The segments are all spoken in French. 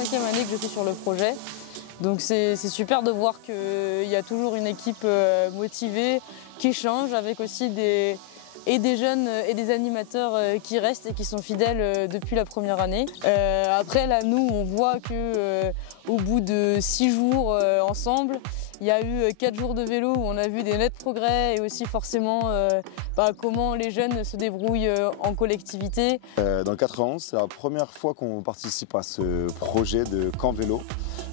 5e année que je suis sur le projet. Donc c'est super de voir qu'il y a toujours une équipe motivée qui change, avec aussi des jeunes et des animateurs qui restent et qui sont fidèles depuis la première année. Après là, nous, on voit qu'au bout de 6 jours ensemble, il y a eu 4 jours de vélo où on a vu des nets progrès et aussi forcément comment les jeunes se débrouillent en collectivité. Dans le 91, c'est la première fois qu'on participe à ce projet de camp vélo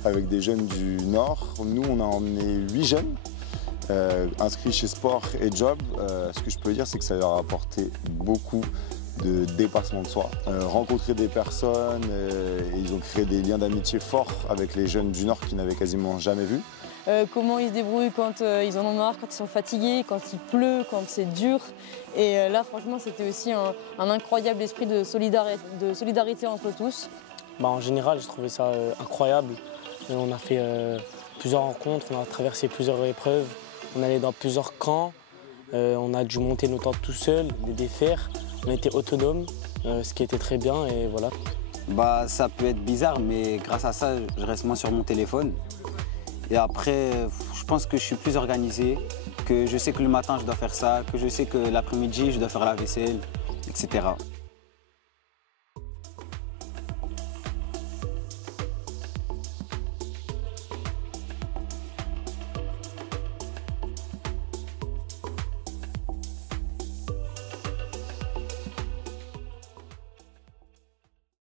avec des jeunes du Nord. Nous, on a emmené 8 jeunes inscrits chez Sport et Job. Ce que je peux dire, c'est que ça leur a apporté beaucoup de dépassement de soi. Rencontrer des personnes, et ils ont créé des liens d'amitié forts avec les jeunes du Nord qu'ils n'avaient quasiment jamais vus. Comment ils se débrouillent quand ils en ont marre, quand ils sont fatigués, quand il pleut, quand c'est dur. Et là, franchement, c'était aussi un incroyable esprit de solidarité entre tous. En général, j'ai trouvé ça incroyable. On a fait plusieurs rencontres, on a traversé plusieurs épreuves, on allait dans plusieurs camps, on a dû monter nos tentes tout seul, les défaire. On était autonomes, ce qui était très bien et voilà. Ça peut être bizarre, mais grâce à ça, je reste moins sur mon téléphone. Et après, je pense que je suis plus organisé, que je sais que le matin, je dois faire ça, que je sais que l'après-midi, je dois faire la vaisselle, etc.